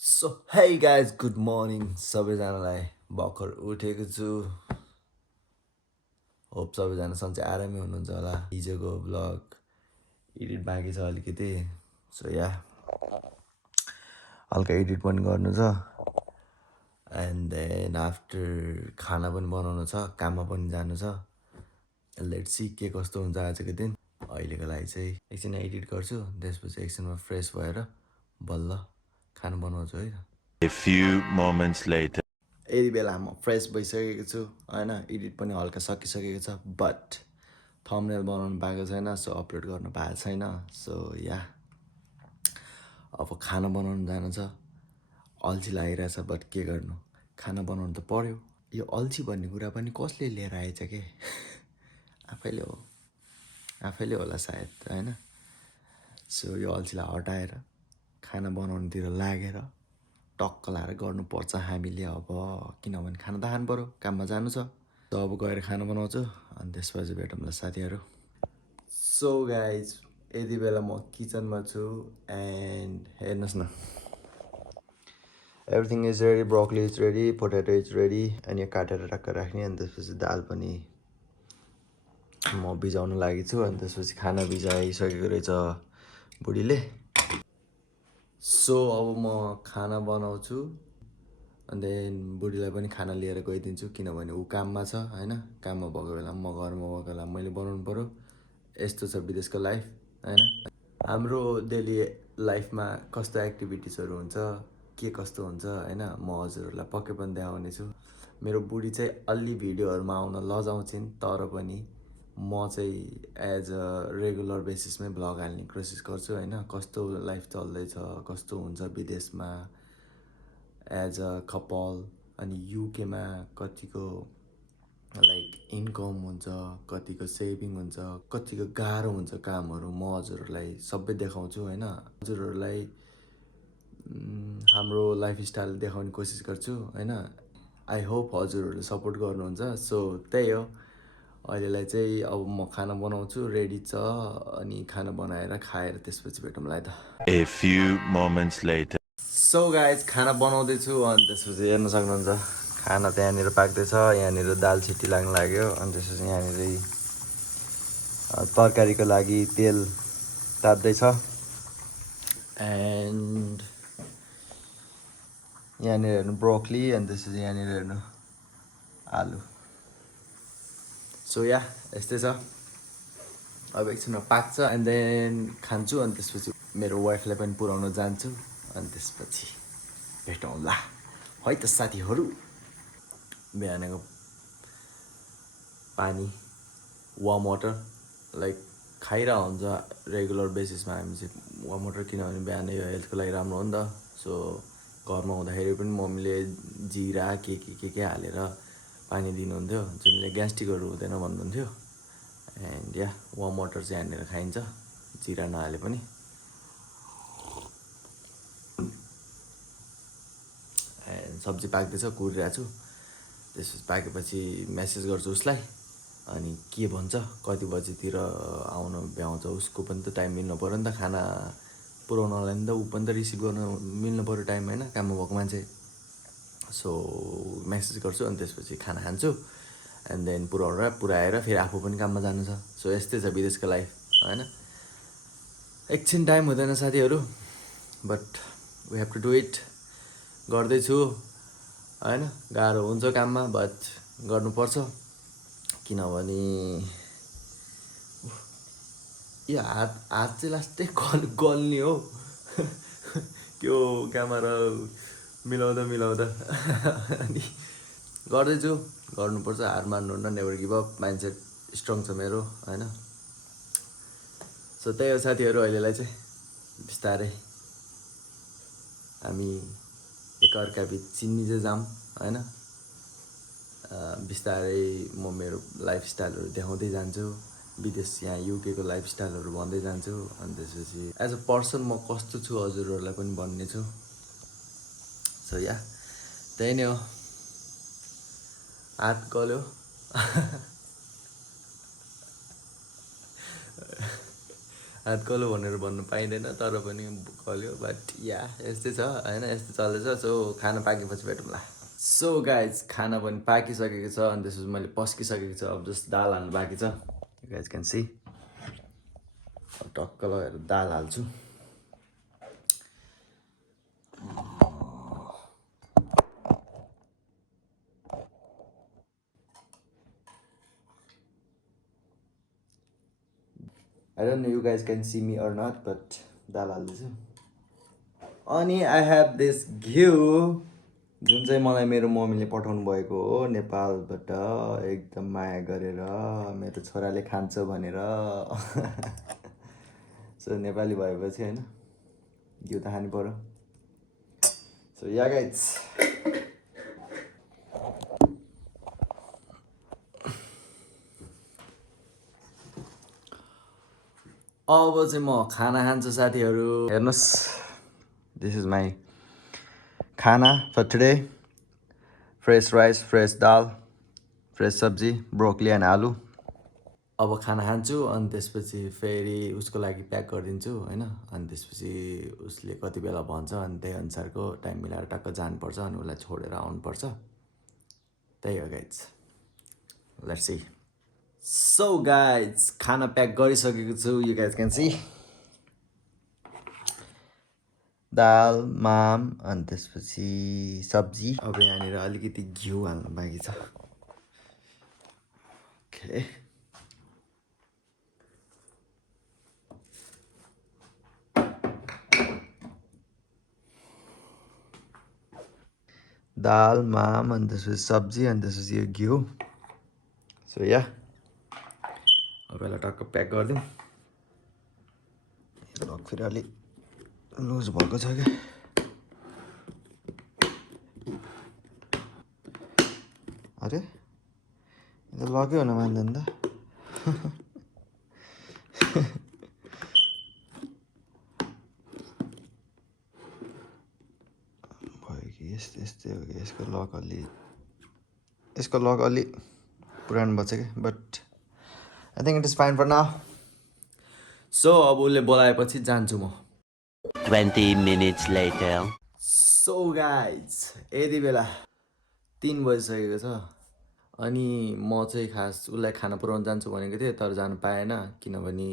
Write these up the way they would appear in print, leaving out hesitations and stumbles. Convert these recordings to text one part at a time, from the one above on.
So hey guys, good morning सबैजनालाई भर्खर उठेको छु। होप सबैजना सन्चै आरामै हुनुहुन्छ होला। हिजोको ब्लग एडिट बाँकी छ अलिकति, सो या हल्का एडिट पनि गर्नु छ। एन्ड देन आफ्टर खाना पनि बनाउनु छ, काममा पनि जानु छ। लेट्स सी के कस्तो हुन्छ आजको दिन। अहिलेको लागि चाहिँ एकछिन एडिट गर्छु, त्यसपछि एकछिनमा फ्रेस भएर बल्ल खाना बनाउँछु है त। A few moments later. यति बेला म फ्रेस भइसकेको छु होइन, एडिट पनि हल्का सकिसकेको छ, बट थम्बनेल बनाउनु पाएको छैन, सो अपलोड गर्नु पाएको छैन। सो या अब खाना बनाउनु जानु छ। अल्छी लागिरहेछ, बट के गर्नु, खाना बनाउनु त पर्यो। यो अल्छी भन्ने कुरा पनि कसले लिएर आएछ के आफैले होला सायद होइन। सो यो अल्छीलाई हटाएर खाना बनाउनुतिर लागेर टक्क लाएर गर्नुपर्छ हामीले अब, किनभने खाना त खानु पऱ्यो, काममा जानु छ। त अब गएर खाना बनाउँछु अनि त्यसपछि भेटौँला साथीहरू। सो गाइज यति बेला म किचनमा छु एन्ड हेर्नुहोस् न, everything is ready, broccoli is ready, potato is ready. अनि यो काटेर टक्क राख्ने, अनि त्यसपछि दाल पनि म भिजाउनु लागि छु। अनि त्यसपछि खाना भिजाइसकेको रहेछ बुढीले। सो अब म खाना बनाउँछु अनि देन बुढीलाई पनि खाना लिएर गइदिन्छु, किनभने ऊ काममा छ होइन। काममा भएको बेला म घरमा भएको बेला मैले बनाउनु पऱ्यो। यस्तो छ विदेशको लाइफ होइन। हाम्रो डेली लाइफमा कस्तो एक्टिभिटिजहरू हुन्छ, के कस्तो हुन्छ होइन, म हजुरहरूलाई पक्कै पनि देखाउने छु। मेरो बुढी चाहिँ अलि भिडियोहरूमा आउन लजाउँछिन्, तर पनि म चाहिँ एज अ रेगुलर बेसिसमै भ्लग हाल्ने कोसिस गर्छु होइन। कस्तो लाइफ चल्दैछ, कस्तो हुन्छ विदेशमा एज अ कपल, अनि युकेमा कतिको लाइक इन्कम हुन्छ, कतिको सेभिङ हुन्छ, कतिको गाह्रो हुन्छ कामहरू, म हजुरहरूलाई सबै देखाउँछु होइन। हजुरहरूलाई हाम्रो लाइफस्टाइल देखाउने कोसिस गर्छु होइन। आई होप हजुरहरूले सपोर्ट गर्नुहुन्छ। सो त्यही हो, अहिलेलाई चाहिँ अब म खाना बनाउँछु, रेडी छ। अनि खाना बनाएर खाएर त्यसपछि भेटौँला है त। A few moments later. So guys खाना बनाउँदैछु, अनि त्यसपछि हेर्न सक्नुहुन्छ खाना त्यहाँनिर पाक्दैछ। यहाँनिर दाल छिट्टी लाग्न लाग्यो, अनि त्यसपछि यहाँनिर तरकारीको लागि तेल ताप्दैछ। एन्ड यहाँनिर हेर्नु ब्रोकली, अनि त्यसपछि यहाँनिर हेर्नु आलु। सो या यस्तै छ। अब एकछिनमा पाक्छ एन्ड देन खान्छु, अनि त्यसपछि मेरो वाइफलाई पनि पुऱ्याउन जान्छु, अनि त्यसपछि भेटौँला है त साथीहरू। बिहानको पानी वार्म वाटर लाइक खाइरहेको हुन्छ रेगुलर बेसिसमा हामी चाहिँ वार्म वाटर, किनभने बिहान यो हेल्थको लागि राम्रो हो नि त। सो घरमा हुँदाखेरि पनि मम्मीले जिरा के हालेर पानी दिनुहुन्थ्यो, जुनले ग्यास्ट्रिकहरू हुँदैन भन्नुहुन्थ्यो। एन्ड या वार्म वाटर चाहिँ हानेर खाइन्छ, जिरा नहाले पनि। एन्ड सब्जी पाक्दैछ, कुरिरहेको छु। त्यसपछि पाकेपछि मेसेज गर्छु उसलाई, अनि के भन्छ, कति बजीतिर आउन भ्याउँछ, उसको पनि त टाइम मिल्नु पऱ्यो नि त। खाना पुऱ्याउनलाई नि त ऊ पनि त रिसिभ गर्न मिल्नु पऱ्यो टाइम होइन, काममा भएको मान्छे। सो मेसेज गर्छु, अनि त्यसपछि खाना खान्छु, एन्ड देन पुऱ्याएर फेरि आफू पनि काममा जानु छ। सो यस्तै छ विदेशको लाइफ होइन। एकछिन टाइम हुँदैन साथीहरू, but we have to do it. गर्दैछु होइन, गाह्रो हुन्छ काममा, बट गर्नुपर्छ, किनभने यो हात चाहिँ लास्टै गल्ने हो त्यो क्यामेरा मिलाउँदा अनि गर्दैछु, गर्नुपर्छ, हार मान्नुहुन्न, never give up, mindset strong छ मेरो होइन। सो त्यही हो साथीहरू, अहिलेलाई चाहिँ बिस्तारै हामी एकअर्का बिच चिन्नी चाहिँ जाऊँ होइन। बिस्तारै म मेरो लाइफस्टाइलहरू देखाउँदै जान्छु, विदेश यहाँ युकेको लाइफस्टाइलहरू भन्दै जान्छु। अनि त्यसपछि एज अ पर्सन म कस्तो छु हजुरहरूलाई पनि भन्ने छु। सो या त्यही नै हो, हात गल्यो हात कलो भनेर भन्नु पाइँदैन तर पनि कल्यो बट या यस्तै छ होइन यस्तै चल्दैछ सो खाना पाकेपछि भेटौँला सो गाइज खाना पनि पाकिसकेको छ अनि त्यसपछि मैले पस्किसकेको छ अब जस्ट दाल हाल्नु बाँकी छ गाइज क्यान सी टक्क लगाएर दाल हाल्छु I don't know you guys can see me or not, but दाल हाल्दैछु अनि I have this घिउ जुन चाहिँ मलाई मेरो मम्मीले पठाउनु भएको हो नेपालबाट एकदम माया गरेर मेरो छोराले खान्छ भनेर सो नेपाली भएपछि होइन घिउ त खानु पर्यो सो या गाइज अब चाहिँ म खाना खान्छु साथीहरू हेर्नुहोस् दिस इज माई खाना for today fresh rice fresh dal fresh sabzi broccoli and aloo अब खाना खान्छु अनि त्यसपछि फेरि उसको लागि प्याक गरिदिन्छु होइन अनि त्यसपछि उसले कति बेला भन्छ अनि त्यही अनुसारको टाइम मिलाएर टक्क जानुपर्छ अनि उसलाई छोडेर आउनुपर्छ त्यही हो guys let's see so guys खाना प्याक गरिसकेको छु यु गाइज क्यान सी दाल माम अनि त्यसपछि सब्जी अब यहाँनिर अलिकति घिउ हाल्नु बाँकी छ ओके दाल माम अनि त्यसपछि सब्जी अनि त्यसपछि यो घिउ सो या अब यसलाई टक्क प्याक गरिदिउँ लक फेरि अलिक लुज भएको छ क्या अरे यो लकै हुन मान्दैन त भयो कि यस्तै हो कि यसको लक अलि पुरानो भएछ क्या but I think it is fine for now so अब उसले बोलाएपछि जान्छु म 20 minutes later. सो गाइज यति बेला 3 बजिसकेको छ अनि म चाहिँ खास उसलाई खाना पुऱ्याउनु जान्छु भनेको थिएँ तर जानु पाएन किनभने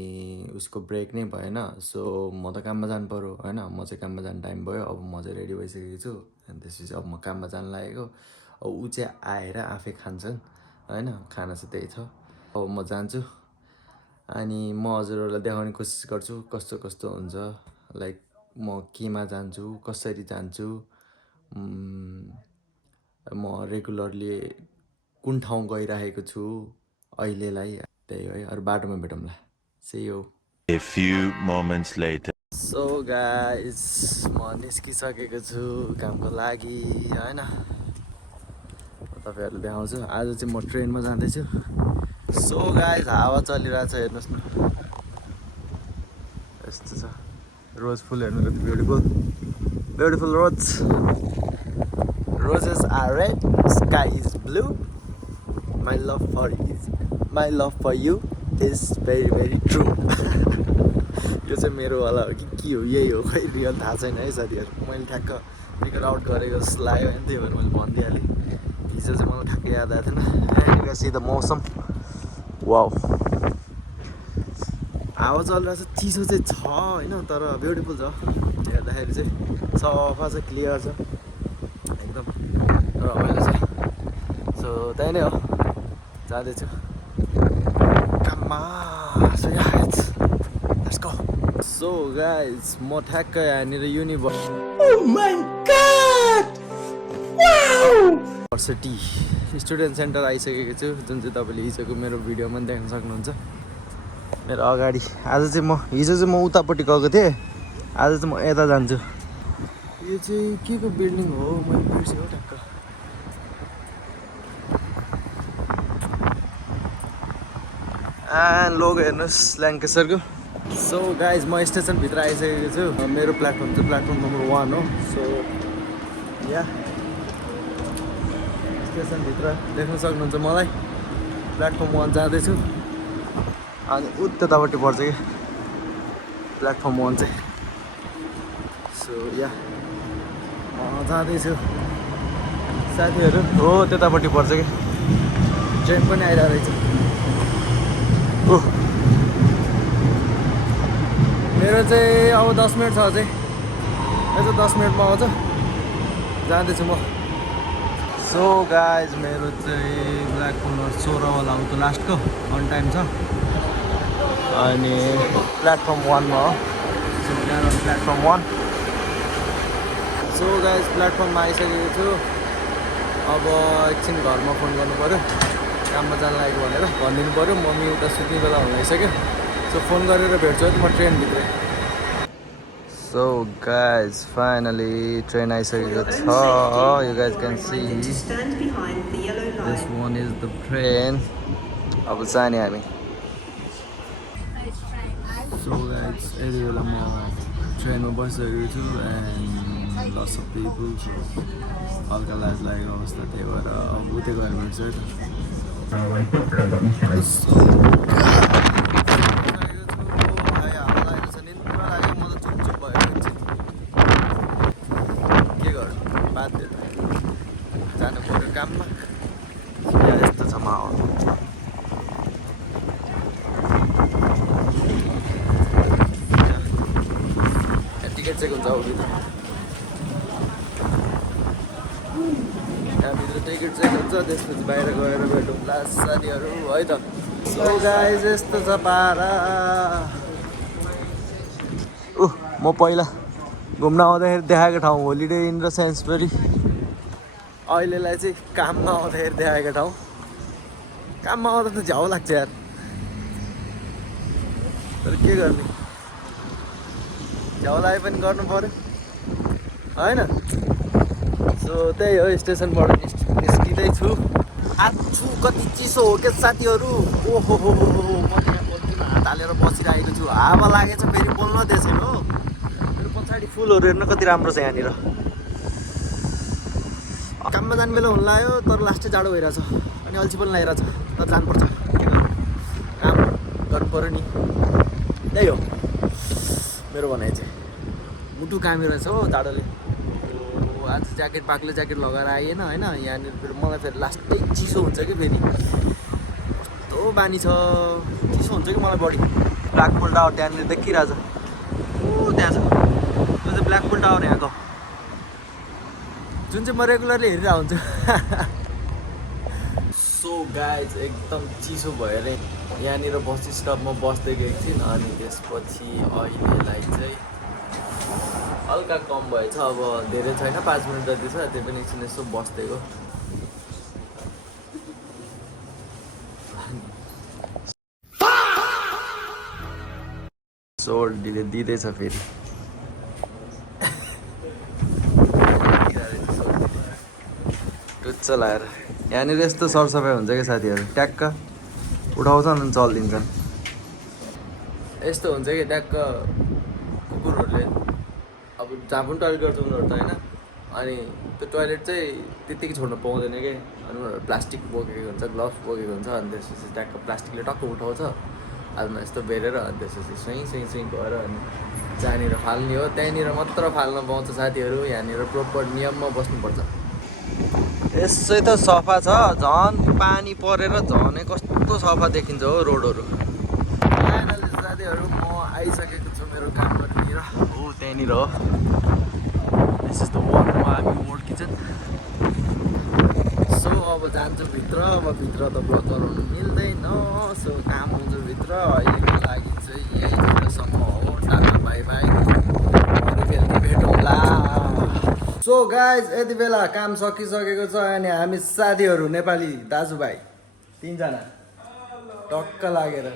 उसको ब्रेक नै भएन सो म त काममा जानु पऱ्यो होइन म चाहिँ काममा जानु टाइम भयो अब म चाहिँ रेडी भइसकेको छु अनि त्यसपछि अब म काममा जानु लागेको अब ऊ चाहिँ आएर आफै खान्छन् होइन खाना चाहिँ त्यही छ अब म जान्छु अनि म हजुरहरूलाई देखाउने कोसिस गर्छु कस्तो कस्तो हुन्छ लाइक म केमा जान्छु कसरी जान्छु म रेगुलरली कुन ठाउँ गइरहेको छु अहिलेलाई त्यही है अरू बाटोमा भेटौँला see you A few moments later. So guys म निस्किसकेको छु कामको लागि होइन तपाईँहरूलाई देखाउँछु आज चाहिँ म ट्रेनमा जाँदैछु सो गाइस हावा चलिरहेछ हेर्नुहोस् न यस्तो छ रोज फुल हेर्नु कति beautiful roses are red sky is blue my love for you is very very true यो चाहिँ मेरो वाला हो कि के हो यही हो खै रियल थाहा छैन है साथीहरू मैले ठ्याक्क फिगर आउट गरेको जस्तो लाग्यो होइन त्यही भएर मैले भनिदिइहालेँ हिजो चाहिँ मलाई ठ्याक्कै याद आएको थिएन सी द मौसम वाउ हावा चलिरहेको छ चिसो चाहिँ छ होइन तर ब्युटिफुल छ हेर्दाखेरि चाहिँ सफा छ क्लियर छ एकदम रमाइलो छ सो त्यही नै हो जाँदैछु काममा so let's go so guys म ठ्याक्कै यहाँनिर युनिभर्सिटी स्टुडेन्ट सेन्टर आइसकेको छु जुन चाहिँ तपाईँले हिजोको मेरो भिडियोमा पनि देख्न सक्नुहुन्छ मेरो अगाडि आज चाहिँ म हिजो चाहिँ म उतापट्टि गएको थिएँ आज चाहिँ म यता जान्छु यो चाहिँ के को बिल्डिङ हो मैले बिर्सेँ हो ठ्याक्क लोगो हेर्नुहोस् ल्याङ्केसरको सो गाइज म स्टेसनभित्र आइसकेको छु मेरो प्लेटफर्म चाहिँ प्लेटफर्म नम्बर 1 हो सो या स्टेसनभित्र देख्न सक्नुहुन्छ मलाई प्लेटफर्म 1 जाँदैछु अनि उतापट्टि पर्छ कि प्लेटफर्म 1 चाहिँ सो या म जाँदैछु साथीहरू हो त्यतापट्टि पर्छ कि ट्रेन पनि आइरहेको रहेछ मेरो चाहिँ अब 10 मिनट छ अझै यो 10 मिनटमा आउँछ जाँदैछु म सो गाइज मेरो चाहिँ ब्ल्याक कलर 16 वाला आउँछ लास्टको अन टाइम छ अनि प्लेटफर्म 1 मा हो प्लेटफर्म 1 सो गाइज प्लेटफर्ममा आइसकेको छु अब एकछिन घरमा फोन गर्नु पऱ्यो काममा जान लागेको भनेर भनिदिनु पऱ्यो मम्मी उता सुत्ने बेला हुन लागिसक्यो सो फोन गरेर भेट्छु है त म ट्रेनभित्रै सो गाइज फाइनली ट्रेन आइसकेको छ you guys can see this one is the train अब जाने हामी सो गाइज यति बेला म ट्रेनमा बसिसकेको छु and lots of people so हल्का लाज लागेको अवस्था त्यही भएर अब उतै गएर भेट्छ के गर्नु बाध्य जानु पऱ्यो काममा यस्तो छ माहौल टिकट चेक हुन्छ भित्र त्यहाँभित्र टिकट चेक हुन्छ त्यसपछि बाहिर गएर भेटौँला साथीहरू है त सो गाइज यस्तो छ पारा म पहिला घुम्न आउँदाखेरि देखाएको ठाउँ होलिडे इन र सेन्सबरी अहिलेलाई चाहिँ काममा आउँदाखेरि देखाएको ठाउँ काममा आउँदा त झ्याउ लाग्छ यार तर के गर्ने झ्याउ लागे पनि गर्नु पऱ्यो होइन सो त्यही हो स्टेसनबाट निस्किँदैछु आछु कति चिसो हो क्या साथीहरू ओहो हो म त्यहाँ बोल्नुमा हात हालेर बसिरहेको छु हावा लागेछ फेरि बोल्न दिएछैन हो मेरो पछाडि फुलहरू हेर्न कति राम्रो छ यहाँनिर काममा जाने बेला हुन लाग्यो तर लास्टै जाडो भइरहेछ अनि अल्छी पनि लागिरहेछ तर जानुपर्छ के गर्नु काम गर्नु पऱ्यो नि त्यही हो मेरो भनाइ चाहिँ मुटु कामिरहेछ हो जाडोले आज ज्याकेट बाक्लो ज्याकेट लगाएर आइएन होइन यहाँनिर फेरि मलाई फेरि लास्टै चिसो हुन्छ कि फेरि कस्तो बानी छ चिसो हुन्छ कि मलाई बढी ब्ल्याक पुल टावर त्यहाँनिर देखिरहेछ ओ त्यहाँ छ त्यो चाहिँ ब्ल्याक पुल टावर यहाँको जुन चाहिँ म रेगुलरली हेरिरहेको हुन्छु सो गाइज एकदम चिसो भएर यहाँनिर बस स्टपमा बस्दै गएको थिएँ अनि त्यसपछि अहिलेलाई चाहिँ हल्का कम भएछ अब धेरै छैन 5 मिनट जति छ त्यही पनि एकछिन यसो बस्दैको सोल दिँदैछ फेरि टुच्च लगाएर यहाँनिर यस्तो सरसफाइ हुन्छ क्या साथीहरू ट्याक्क उठाउँछन् अनि चलिदिन्छन् यस्तो हुन्छ कि ट्याक्क कुकुरहरूले अब जहाँ पनि टोइलेट गर्छ उनीहरू त होइन अनि त्यो टोइलेट चाहिँ त्यत्तिकै छोड्नु पाउँदैन कि अनि उनीहरू प्लास्टिक बोकेको हुन्छ ग्लोभ्स बोकेको हुन्छ अनि त्यसपछि ट्याक्क प्लास्टिकले टक्क उठाउँछ हालमा यस्तो बेरेर अनि त्यसपछि सुई गएर अनि जहाँनिर फाल्ने हो त्यहीँनिर मात्र फाल्न पाउँछ साथीहरू यहाँनिर प्रोपर नियममा बस्नुपर्छ यसै त सफा छ झन् पानी परेर झनै कस्तो सफा देखिन्छ हो रोडहरू फाइनली साथीहरू म आइसकेको छु मेरो कामतिर हो त्यहीँनिर हो दिस इज द वान हामी वर्ल्ड किचन सो अब जान्छु भित्र अब भित्र त ब्लग गराउनु मिल्दैन सो काम हुन्छ भित्र अहिलेको लागि चाहिँ यहीँसम्म हो टाटा बाई बाई फेरि भेटौँला सो गाइज यति बेला काम सकिसकेको छ अनि हामी साथीहरू नेपाली दाजुभाइ 3 जना टक्क लागेर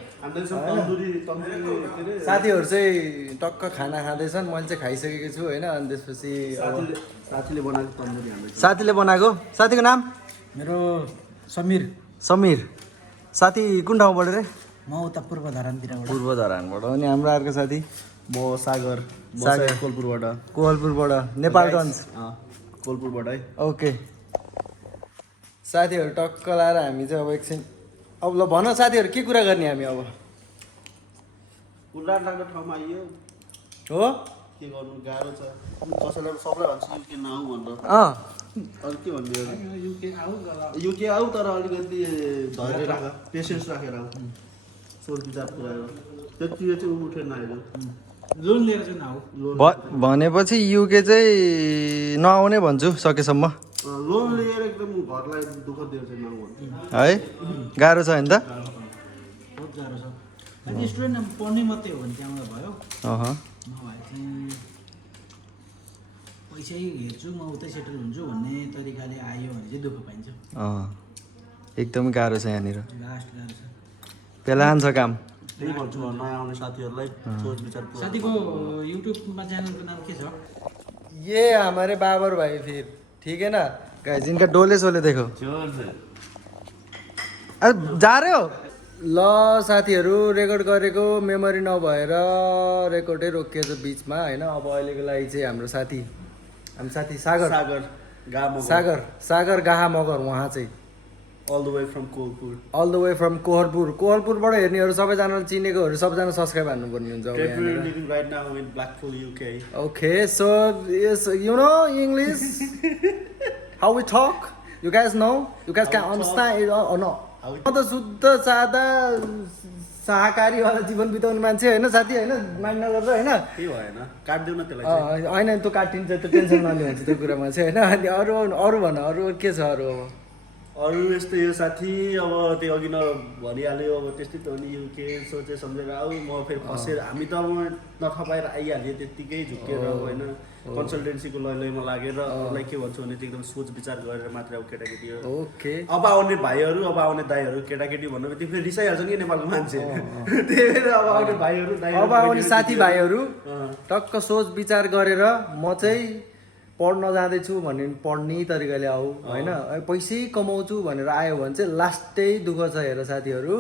साथीहरू चाहिँ टक्क खाना खाँदैछन् मैले चाहिँ खाइसकेको छु होइन अनि त्यसपछि साथीले बनाएको साथीको नाम मेरो समीर साथी कुन ठाउँबाट रे म उता पूर्वधरानतिरबाट पूर्वधरानबाट अनि हाम्रो अर्को साथी म सागर कोहलपुरबाट नेपालगञ्ज कोहलपुरबाट है ओके साथीहरू टक्क लाएर हामी चाहिँ अब एकछिन अब ल भन साथीहरू के कुरा गर्ने हामी अब कुल्ला लाग्ने ठाउँमा आइयो हो के गर्नु गाह्रो छ कसैलाई सबलाई भन्छु युके नआऊ भनेर अँ अरू के भन्ने युके आऊ तर अलिकति धैर्य राख पेसेन्स राखेर आऊ सोच विचार पुऱ्याएर त्यति चाहिँ उठेन अहिले लोन लिएर चाहिँ नआऊ भनेपछि युके चाहिँ नआउने भन्छु सकेसम्म लोन लिएर एकदम घरलाई दुःख दिएर चाहिँ नआऊ भन्छु है गाह्रो छ होइन त बहुत गाह्रो छ अनि स्टुडेन्ट पढ्ने मात्रै हो भने त्यहाँबाट भयो अहँ नभए चाहिँ पैसै हेर्छु म उतै सेटल हुन्छु भन्ने तरिकाले आयो भने चाहिँ दुःख पाइन्छ अँ एकदमै गाह्रो छ यहाँनिर लास्ट गाह्रो छ पेलान छ काम त्यही भन्छु नयाँ आउने साथीहरूलाई सोच विचार साथीको युट्युबमा च्यानलको नाम के छ ये हमारे बाबर भाई फिर ठीक है ना गाइस इनका डोले सोले देखो अरे जा रहे हो ल साथीहरू रेकर्ड गरेको मेमोरी नभएर रेकर्डै रोकिएछ बिचमा होइन अब अहिलेको लागि चाहिँ हाम्रो साथी सागर सागर गामो सागर गाहा मगर उहाँ चाहिँ all the way from Kohalpur all the way from कोहरपुरबाट हेर्नेहरू सबैजनाले चिनेकोहरू सबजना सब्सक्राइब हान्नुपर्ने हुन्छ अब Currently यहाँनिर। living right now in Blackpool, UK. Okay, so yes, you know English? How we talk? You guys know? You guys can understand it or no? म त शुद्ध सादा शाकाहारीवाला जीवन बिताउने मान्छे होइन साथी होइन माइन्ड नगरेर होइन केही भएन काट्देऊ न त्यसलाई चाहिँ। होइन त्यो काटिन्छ त्यो टेन्सन नलिनु हुन्छ त्यो कुरामा चाहिँ होइन अनि अरू भन अरू के छ अरू अब अरू यस्तै यो साथी अब त्यो अघि भनिहाल्यो अब त्यस्तै त हो नि युके सोचे सम्झेर आऊ म फेरि फसेर हामी त अब नथा पाएर आइहाल्यो त्यत्तिकै झुकेर होइन कन्सल्टेन्सीको लैमा लागेर अरूलाई के भन्छु भने चाहिँ एकदम सोच विचार गरेर मात्रै अब केटाकेटी हो ओके अब आउने भाइहरू अब आउने दाइहरू केटाकेटी भन्नु त्यो फेरि रिसाइहाल्छ नि नेपालको मान्छे त्यही भएर अब आउने भाइहरू दाइहरू अब आउने साथीभाइहरू टक्क सोच विचार गरेर म चाहिँ पढ्न जाँदैछु भने पढ्ने तरिकाले आऊ होइन पैसै कमाउँछु भनेर आयो भने चाहिँ लास्टै दुःख छ हेर साथीहरू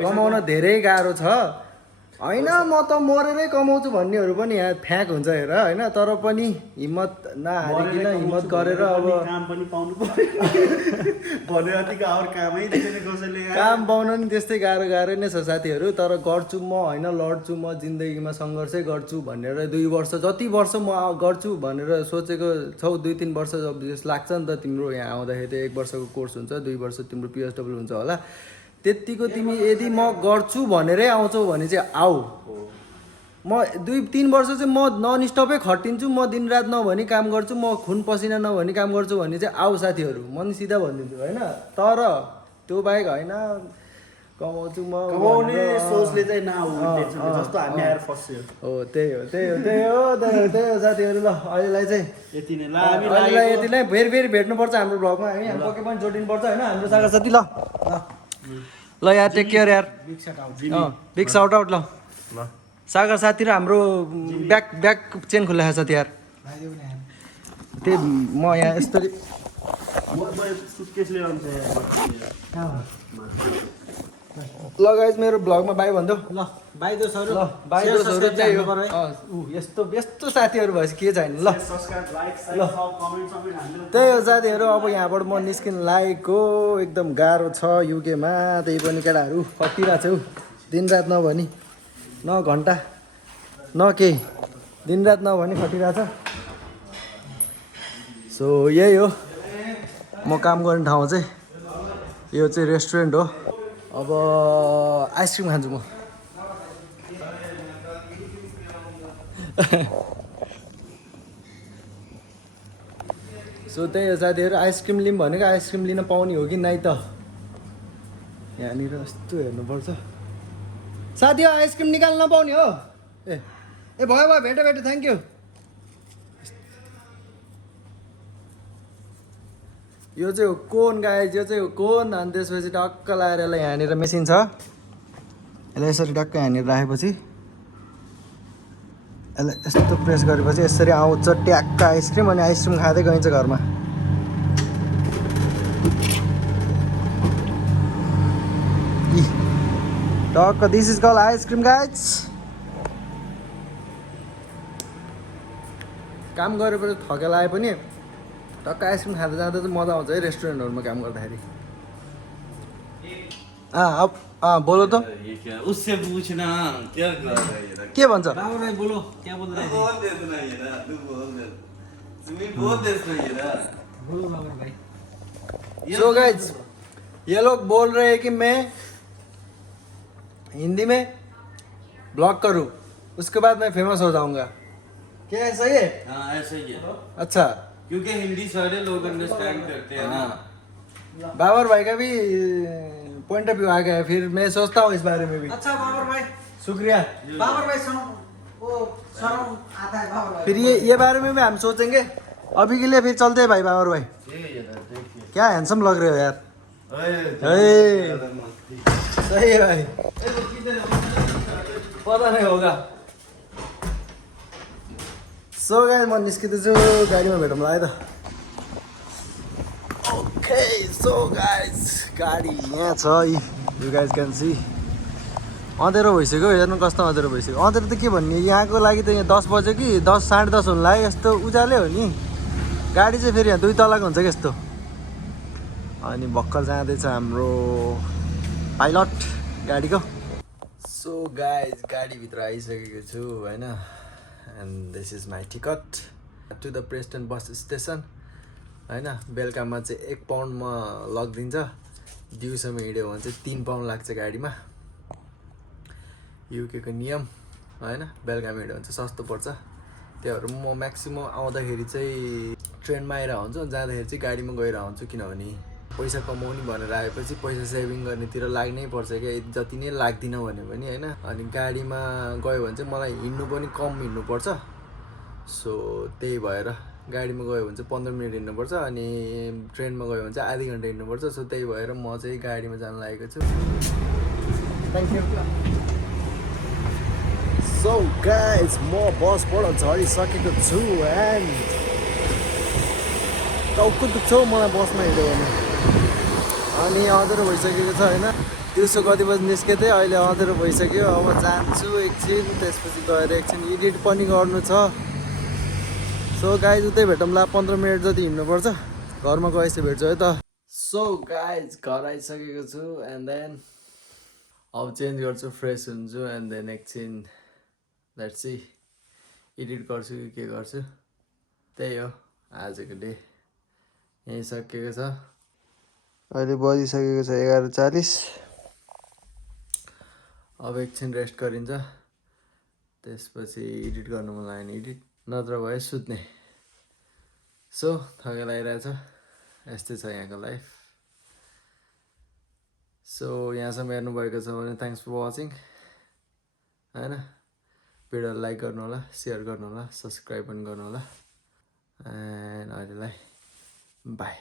कमाउन धेरै गाह्रो छ होइन म त मरेरै कमाउँछु भन्नेहरू पनि यहाँ फ्याक हुन्छ हेर होइन तर पनि हिम्मत नहारिकन हिम्मत गरेर अब काम पनि पाउनु पर्यो भने अतिको अरू कामै दिँदैन कसैले काम पाउन नि त्यस्तै गाह्रो नै छ साथीहरू तर गर्छु म होइन लड्छु म जिन्दगीमा सङ्घर्षै गर्छु भनेर 2 वर्ष जति वर्ष म गर्छु भनेर सोचेको छौ 2-3 वर्ष जस्तो लाग्छ नि त तिम्रो यहाँ आउँदाखेरि त 1 वर्षको कोर्स हुन्छ 2 वर्ष तिम्रो पिएसडब्ल्यू हुन्छ होला त्यतिको तिमी यदि म गर्छु भनेरै आउँछौ भने चाहिँ आऊ म 2-3 वर्ष चाहिँ म नन स्टपै खटिन्छु म दिनरात नभनी काम गर्छु म खुन पसिना नभनी काम गर्छु भने चाहिँ आऊ साथीहरू म नि सिधा भनिदिन्छु होइन तर त्यो बाहेक होइन कमाउँछु म कमाउने सोचले चाहिँ नआऊ जस्तो हामी आएर फस्यो हो त्यही हो साथीहरू ल अहिलेलाई चाहिँ यति नै अहिलेलाई यति नै फेरि भेट्नुपर्छ हाम्रो ब्लगमा है हामी पक्कै पनि जोडिनुपर्छ होइन हाम्रो सागर साथी ल यार टेक केयर यार बिग साउट आउट ल सागर साथी र हाम्रो ब्याक चेन खुल्ला छ यार त्यही म यहाँ यस्तरी सुटकेसले ल गाइस मेरो ब्लगमा बाई भन्दै ल बाई दोस्तहरू ल बाई दोस्तहरू चाहिँ यस्तो साथीहरू भएपछि के चाहिने ल त्यही हो साथीहरू अब यहाँबाट म निस्किन लागेको एकदम गाह्रो छ युकेमा त्यही पनि केटाहरू खटिरहेको छु दिनरात नभनी न घन्टा न केही दिनरात नभनी खटिरहेछ सो यही हो म काम गर्ने ठाउँ चाहिँ यो चाहिँ रेस्टुरेन्ट हो अब आइसक्रिम खान्छु म सो त्यही हो साथीहरू आइसक्रिम लिउँ भनेको आइसक्रिम लिन पाउने हो कि नाइ त यहाँनिर यस्तो हेर्नुपर्छ साथी आइसक्रिम निकाल्न नपाउने हो ए भयो भेट थ्याङ्क यू यो चाहिँ हो कोन गाइस यो चाहिँ हो कोन अनि त्यसपछि टक्क लगाएर यसलाई यहाँनिर मेसिन छ यसलाई यसरी टक्क यहाँनिर राखेपछि यसलाई यस्तो प्रेस गरेपछि यसरी आउँछ ट्याक्क आइसक्रिम अनि आइसक्रिम खाँदै गइन्छ घरमा टक्क this is call ice cream guys काम गरेपछि थकेर आए पनि टक्क आइसक्रिम खाँदा जाँदा चाहिँ मजा आउँछ है रेस्टुरेन्टहरूमा काम गर्दाखेरि अब बोलो त ये क्या उससे पूछना क्या कर रहा है ये ना के भन्छ बाबर भाई बोलो क्या बोल रहे थे बोल दे सुना ये ना तू बोल दे सुमित बोल दे सुना ये ना बोलो बाबर भाई सो गाइज ये लोग बोल रहे हैं कि मैं हिंदी में ब्लॉग करूं उसके बाद मैं फेमस हो जाऊंगा क्या सही है हाँ ऐसे ही है अच्छा क्योंकि हिंदी सारे लोग अंडरस्टैंड करते हैं ना बाबर भाई का भी पॉइंट ऑफ व्यू आ गया है फिर मैं सोचता हूँ इस बारे में भी अच्छा बाबर भाई शुक्रिया बाबर भाई सुनो वो शर्म आता है बाबर भाई फिर ये बारे में भी हम सोचेंगे अभी के लिए फिर चलते हैं भाई बाबर भाई क्या हैंडसम लग रहे हो यार ए, सही है भाई पता नहीं होगा सो गाइस म निस्किँदैछु गाडीमा भेटौँला है त ओके सो गाइस गाडी यहाँ छ यु गाइस क्यान सी अँधेरो भइसक्यो हेर्नु कस्तो अँधेरो भइसक्यो अँधेरो त के भन्ने यहाँको लागि त यहाँ 10 बज्यो कि 10 10:30 हुनु लाग्यो यस्तो उज्यालै हो नि गाडी चाहिँ फेरि यहाँ 2 तलाको हुन्छ कि यस्तो अनि भर्खर जाँदैछ हाम्रो पाइलट गाडीको सो गाइज गाडीभित्र आइसकेको छु होइन and this is my ticket to the Preston bus station होइन बेलुकामा चाहिँ 1 पाउन्डमा लगिदिन्छ दिउँसोमा हिँड्यो भने चाहिँ 3 पाउन्ड लाग्छ गाडीमा युकेको नियम होइन बेलुकामा हिँड्यो भने चाहिँ सस्तो पर्छ त्यही भएर म म्याक्सिमम आउँदाखेरि चाहिँ ट्रेनमा आइरहेको हुन्छु जाँदाखेरि चाहिँ गाडीमा गइरहेको हुन्छु किनभने पैसा कमाउने भनेर आएपछि पैसा सेभिङ गर्नेतिर लाग्नै पर्छ क्या जति नै लाग्दिनँ भने पनि होइन अनि गाडीमा गयो भने चाहिँ मलाई हिँड्नु पनि कम हिँड्नुपर्छ सो त्यही भएर गाडीमा गयो भने चाहिँ 15 मिनट हिँड्नुपर्छ अनि ट्रेनमा गयो भने चाहिँ आधी घन्टा हिँड्नुपर्छ सो त्यही भएर म चाहिँ गाडीमा जान लागेको छु थ्याङ्क यू सो गाइज म बसबाट झरिसकेको छु एन्ड टाउको दुख्छ मलाई बसमा हिँड्यो भने अनि अँधेरो भइसकेको छ होइन दिउँसो कति बजी निस्केको थिएँ अहिले अँधेरो भइसक्यो अब जान्छु एकछिन त्यसपछि गएर एकछिन एडिट पनि गर्नु छ सो गाइज उतै भेटौँला 15 मिनट जति हिँड्नुपर्छ घरमा गएपछि भेट्छु है त सो गाइज घर आइसकेको छु एन्ड देन अब चेन्ज गर्छु फ्रेस हुन्छु एन्ड देन एकछिन लेट्स सी एडिट गर्छु कि के गर्छु त्यही हो आजको डे यहीँ सकिएको छ अहिले बजिसकेको छ 11:40 अब एकछिन रेस्ट गरिन्छ त्यसपछि एडिट गर्नु मन लाग्यो भने एडिट नत्र भए सुत्ने सो थकाइ लागिरहेछ यस्तै छ यहाँको लाइफ सो यहाँसम्म हेर्नुभएको छ भने थ्याङ्क्स फर वाचिङ होइन भिडियोलाई लाइक गर्नु होला सेयर गर्नु होला सब्सक्राइब पनि गर्नु होला एन्ड अहिलेलाई बाई